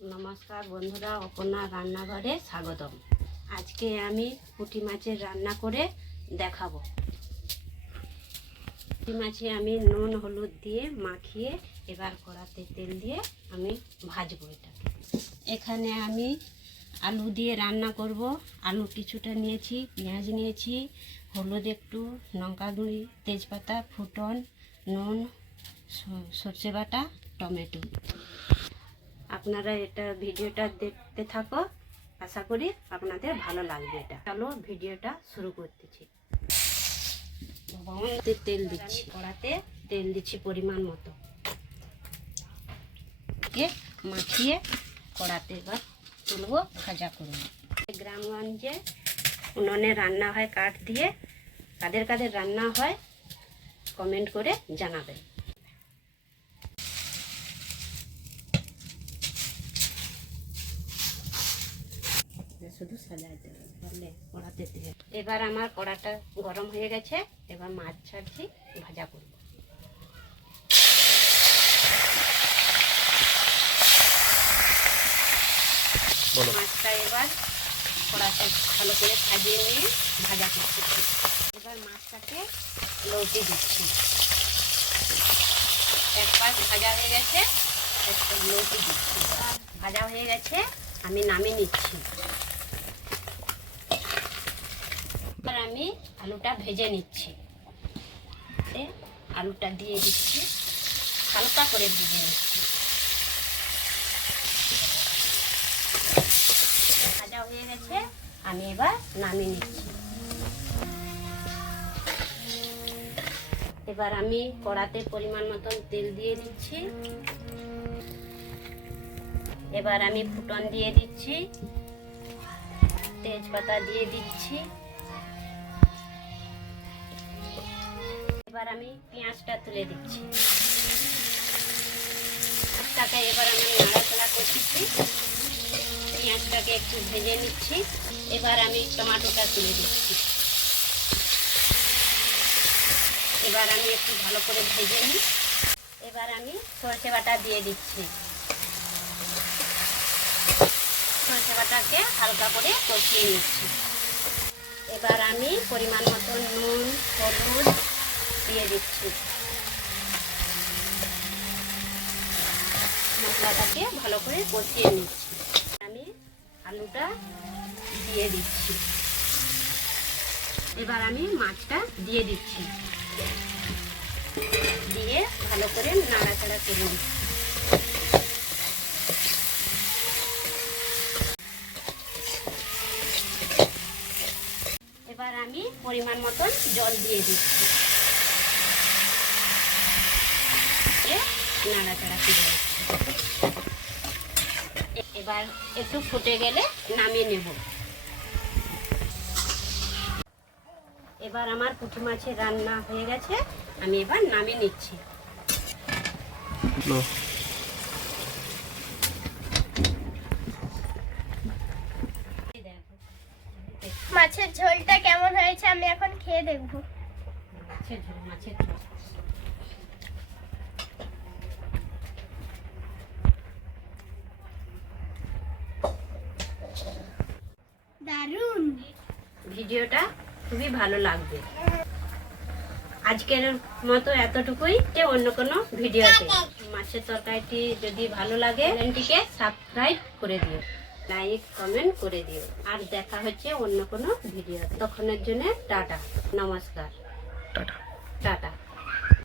नमस्कार बंधुरा अपना रान्नाघरे स्वागतम। आज के आमी पुटी माछेर रान्ना करे देखाबो। पुटी माछे आमी नुन हलुद दिए माखिए एबार कड़ाते तेल दिए आमी भाजबो। एटाके एखाने आमी आलू दिए रान्ना करब। आलू किछुटा निয়েছি, पेঁয়াজ নিয়েছি, हलुद एकटू, लंका गुঁড়ি, तेजपाता, फुटन, नुन, সরষে বাটা, टमेटो। আপনারা এটা ভিডিওটা দেখতে থাকো, আশা করি আপনাদের ভালো লাগবে। এটা চলো ভিডিওটা শুরু করতেছি। তেল দিচ্ছি, কড়াতে তেল দিচ্ছি পরিমাণ মতো, মাখিয়ে কড়াতে এবার তুলবো, ভাজা করব। গ্রামগঞ্জে উনুনে রান্না হয় কাঠ দিয়ে, কাদের কাদের রান্না হয় কমেন্ট করে জানাবেন। শুধু সাজাইতে পারলে কড়াতে দিয়ে। এবার আমার কড়াটা গরম হয়ে গেছে, এবার মাছ ছাড়ছি, ভাজা করব। মাছটা এবার কড়াতে ভালো করে সাজিয়ে নিয়ে ভাজা করছি। এবার মাছটাকে লৌটি দিচ্ছি। এক পাশ ভাজা হয়ে গেছে, একটা লৌটি দিচ্ছি। ভাজা হয়ে গেছে, আমি নামিয়ে নিচ্ছি। এবার আমি আলুটা ভেজে নিচ্ছি। আলুটা দিয়ে দিচ্ছি, হালকা করে ভেজে নিচ্ছি। ভাজা হয়ে গেছে, আমি এবার নামিয়ে নিচ্ছি। এবার আমি কড়াতে পরিমাণ মতন তেল দিয়ে দিচ্ছি। এবার আমি ফুটন দিয়ে দিচ্ছি, তেজপাতা দিয়ে দিচ্ছি। এবার আমি পেঁয়াজটা তুলে দিচ্ছি। পেঁয়াজটাকে এবার আমি নাড়াচাড়া করতেছি, পেঁয়াজটাকে একটু ভেজে নিচ্ছি। এবার আমি টমেটোটা তুলে দিচ্ছি। এবার আমি একটু ভালো করে ভেজে নিই। এবার আমি সরষে বাটা দিয়ে দিচ্ছি। সরষে বাটাকে হালকা করে কষিয়ে নিচ্ছি। এবার আমি পরিমাণ মতো নুন হলুদ দিয়ে দিচ্ছি। মশলাটাকে ভালো করে কষিয়ে নিচ্ছি। আমি আলুটা দিয়ে দিচ্ছি। এবার আমি মাছটা দিয়ে দিচ্ছি, দিয়ে ভালো করে নাড়াচাড়া করে দিচ্ছি। এবার আমি পরিমাণ মতন জল দিয়ে দিচ্ছি, নাড়াচাড়া করে দিচ্ছি। এবার একটু ফুটে গেলে নামিয়ে নেব। এবার আমার পুঁটি মাছের রান্না হয়ে গেছে, আমি এবার নামিয়ে নিচ্ছি। মাছের ঝোলটা কেমন হয়েছে আমি এখন খেয়ে দেখব। মাছের ঝোল, মাছের ঝোল দারুণ। ভিডিওটা খুবই ভালো লাগবে। আজকের মতো এতটুকুই, অন্য কোনো ভিডিওতে। মাছের তরকারিটি যদি ভালো লাগে চ্যানেলটিকে সাবস্ক্রাইব করে দিও, লাইক কমেন্ট করে দিও। আর দেখা হচ্ছে অন্য কোনো ভিডিও। তখনের জন্য টাটা, নমস্কার, টাটা।